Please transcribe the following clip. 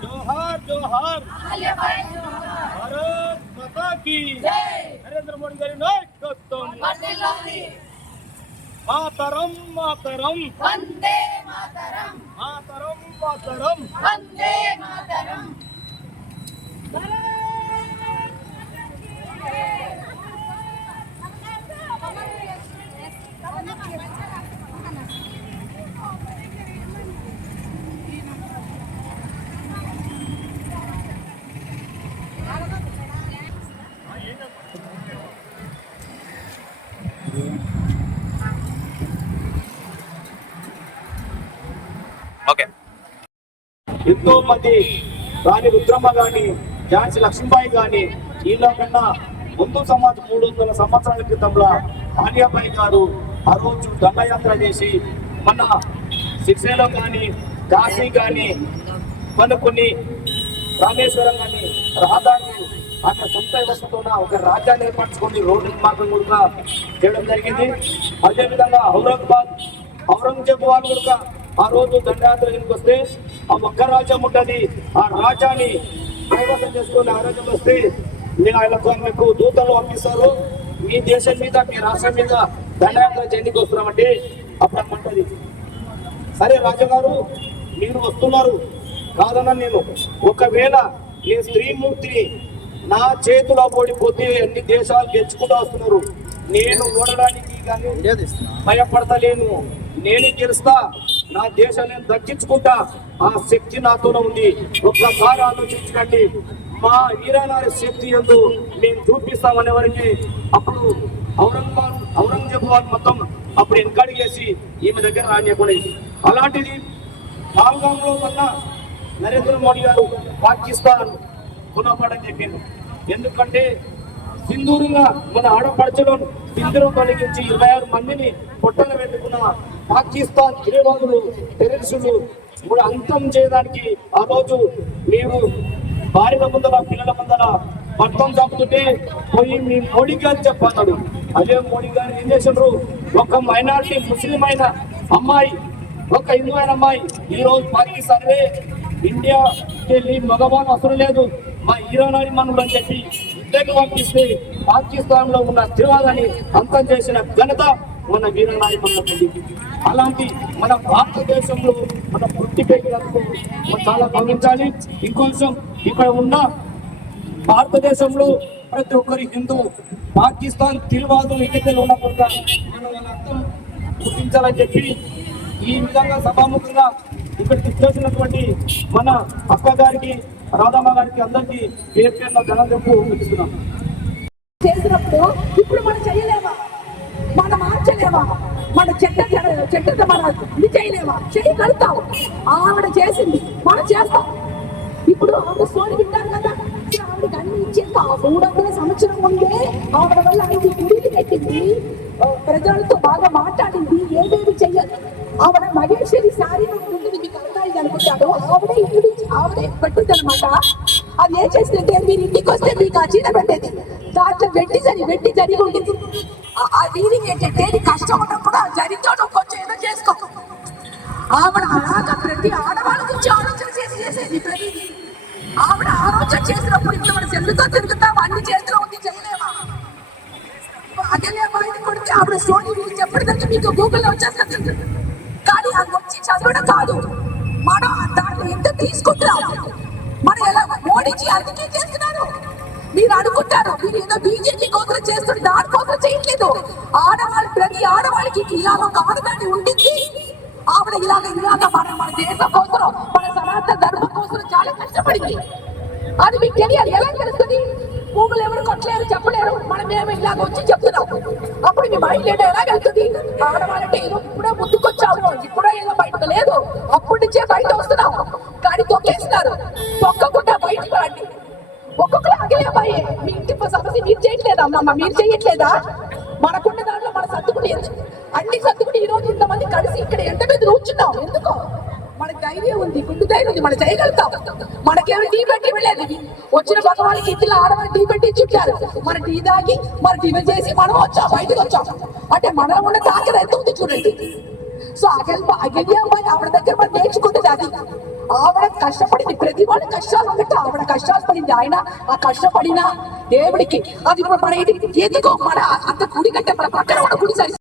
जोहार जोहार। भारत माता की। नरेंद्र मोदी गारी नायकत्व मातरम मातरम। वंदे मातरम। मातरम मातरम। वंदे मातरम। ఎంతో మంది రాణి రుద్రమ్మ గాని ఝాన్సీ లక్ష్మీబాయి గాని వీళ్ళ కన్నా ముందు సమాజం మూడు వందల సంవత్సరాల క్రితంలో ఆలియాబాయి గారు ఆ రోజు దండయాత్ర చేసి మన శిక్షలో కానీ కాశీ కానీ మన కొన్ని రామేశ్వరం కానీ రాధాని అక్కడ సొంత వ్యవస్థతోన ఒక రాజ్యాన్ని ఏర్పరచుకొని రోడ్డు నిర్మాణం కూడా చేయడం జరిగింది. అదేవిధంగా ఔరంగాబాద్ ఔరంగజేబు వాళ్ళు కూడా ఆ రోజు దండయాత్ర వస్తే ఆ ఒక్క రాజ్యం ఉంటుంది ఆ రాజ్యాన్ని కైవసం చేసుకొని ఆ రాజ్యం వస్తే నేను ఆయనకు మీకు దూతలు పంపిస్తారు మీ దేశం మీద మీ రాష్ట్రం మీద దండయాత్ర చేయడానికి వస్తున్నామంటే అప్పుడు అమ్మంటది సరే రాజుగారు మీరు వస్తున్నారు. కాదన్న నేను. ఒకవేళ నేను స్త్రీమూర్తిని నా చేతిలో ఓడిపోతే అన్ని దేశాలు గెలుచుకుంటూ వస్తున్నారు. నేను ఓడడానికి కానీ భయపడతలేను. నేనే గెలుస్తా. నా దేశాన్ని నేను దక్కించుకుంటా ఆ శక్తి నాతోనే ఉంది. ఒక్కసారి ఆలోచించకండి. మా వీరనారి శక్తి ఎందు మేము చూపిస్తామనే వారికి అప్పుడు ఔరంగాబాద్ ఔరంగజేబు వారు మొత్తం అప్పుడు ఎన్కడిగి చేసి ఈమె దగ్గర రానియకూడదు. అలాంటిది పాల్గొంలో ఉన్న నరేంద్ర మోడీ గారు పాకిస్తాన్ గుణపడని చెప్పింది ఎందుకంటే సింధూరుగా మన ఆడపడచలో సింధూరం తొలగించి ఇరవై ఆరు మందిని పొట్టలు పెట్టుకున్న పాకిస్తాన్ తీవ్రవాదులు టెరరిస్టులు ఇప్పుడు అంతం చేయడానికి ఆ రోజు మేము భార్యల ముందర పిల్లల ముందర భర్తం చంపుతుంటే పోయి మీ మోడీ గారు చెప్పన్నాడు అదే మోడీ గారు ఏం చేసినారు ఒక మైనార్టీ ముస్లిం అయిన అమ్మాయి ఒక హిందూ అయిన అమ్మాయి ఈ రోజు పాకిస్తాన్లే ఇండియాకి వెళ్ళి మగవాన్ అవసరం లేదు. మా హీరోనాడి మనుడు అని చెప్పి ఇద్దరికి పంపిస్తే పాకిస్తాన్లో ఉన్న తీవ్రవాదాన్ని అంతం చేసిన ఘనత మన వీరనాడి అలాంటి మన భారతదేశంలో మన పుట్టి పెట్టినందుకు మనం చాలా గమనించాలి ఇంకొంచెం ఇక్కడ ఉన్న భారతదేశంలో ప్రతి ఒక్కరి హిందూ పాకిస్తాన్ తిరువాదు ఎన్నికలు ఉండకుండా మనం అర్థం గుర్తించాలని చెప్పి ఈ విధంగా సభాముఖంగా ఇక్కడ తీసుకొచ్చినటువంటి మన అక్క గారికి రాధమ్మ గారికి అందరికీ పేరు పేరున ధనం చెప్పు చేసినప్పుడు ఇప్పుడు మనం చేయలేమా మనం మార్చలేవా? మన చెట్ట చెట్ట మన ఇది చేయలేమా చేయగలుగుతాం ఆవిడ చేసింది. మనం చేస్తాం. ఇప్పుడు ఆవిడ సోని వింటారు కదా? ఆవిడకి అన్ని ఇచ్చేది మూడు వందల సంవత్సరం ముందే ఆవిడ వల్ల అన్ని గుడిలు పెట్టింది ప్రజలతో బాగా మాట్లాడింది. ఏమేమి చెయ్యాలి ఆవిడ మహేశ్వరి శారీ ఉంటుంది మీకు అర్థమైంది అనుకుంటాడు ఆవిడే ఇంటి ఆవిడే పెట్టింది అనమాట అది ఏం చేస్తుంటే మీరు ఇంటికి వస్తే మీకు ఆ చీర పెట్టేది. దాంట్లో వెట్టి సరి వెట్టి జరిగి ఉంటుంది. ఆ- ఏంటంటే కష్టం ఉన్నప్పుడు ఆ కొంచెం ఏదో చేసుకో. ఆవిడ అలాగా ప్రతి ఆడవాళ్ళ గురించి ఆలోచన చేసి చేసేది ప్రతిదీ ఆవిడ ఆలోచన చేసినప్పుడు ఇప్పుడు మన సెల్లుతో తిరుగుతాం అన్ని చేస్తూ ఉంది చేయలేమా? అదే బయట కొడితే ఆవిడ స్టోరీ గురించి ఎప్పటికంటే మీకు గూగుల్లో వచ్చేస్తుంది. కానీ అది వచ్చి చదవడం కాదు. మనం దాన్ని ఎంత తీసుకుంటున్నాం? మనం ఎలా మోడీజీ అందుకే చేస్తున్నారు? మీరు అనుకుంటారు మీరు ఏదో బీజేపీ కోసం చేస్తున్నారు దాని కోసం చేయట్లేదు. ఆడవాళ్ళు ప్రతి ఆడవాళ్ళకి ఇలాగ ఒక ఆడదాన్ని ఉండింది. ఆవిడ ఇలాగ ఇలాగ మన మన దేశం కోసం మన సనాతన ధర్మం కోసం చాలా కష్టపడింది. అది మీకు తెలియాలి ఎలా తెలుస్తుంది? పువ్వులు ఎవరు కొట్టలేరు చెప్పలేరు. మనం మేము ఇలాగ వచ్చి చెప్తున్నాం. అప్పుడు మీ మైండ్ ఏంటో ఎలా వెళ్తుంది? ఆడవాళ్ళంటే ఏదో ఇప్పుడే ముందుకొచ్చాము ఇప్పుడే ఏదో బయటకు లేదు. అప్పటి నుంచే బయట వస్తున్నాం. కానీ తొక్కేస్తున్నారు. తొక్క ఒక్కొక్కరు అబ్బాయి మీ ఇంటి సమస్య మీరు చేయట్లేదా అమ్మమ్మ? మీరు చేయట్లేదా? మనకున్న దాంట్లో మన సర్దుకుని అన్ని సర్దుకుని ఈ రోజు ఇంతమంది కలిసి ఇక్కడ ఎంత మీద కూర్చున్నాం. ఎందుకో? మనకి ధైర్యం ఉంది గుండు ధైర్యం ఉంది మనం చేయగలుగుతాం. మనకేమి టీ పెట్టి వెళ్ళేది వచ్చిన భగవానికి ఇంట్లో ఆడవాళ్ళు టీ పెట్టి చుట్టారు మన టీ తాగి మన టీ చేసి మనం వచ్చాం బయటకు వచ్చాం. అంటే మనం ఉన్న తాకిన ఎంత ఉంది చూడండి. సో అగల్ అగల్య అమ్మాయి ఆవిడ దగ్గర మనం నేర్చుకుంటుంది అది. ఆవిడ కష్టపడింది ప్రతి వాళ్ళు కష్టాలు ఉన్నట్టు ఆవిడ కష్టాలు పడింది. ఆయన ఆ కష్టపడిన దేవుడికి అది ఇప్పుడు మన ఇది ఎందుకో మన అంత గుడి కంటే మన పక్కన ఉన్న గుడి సరి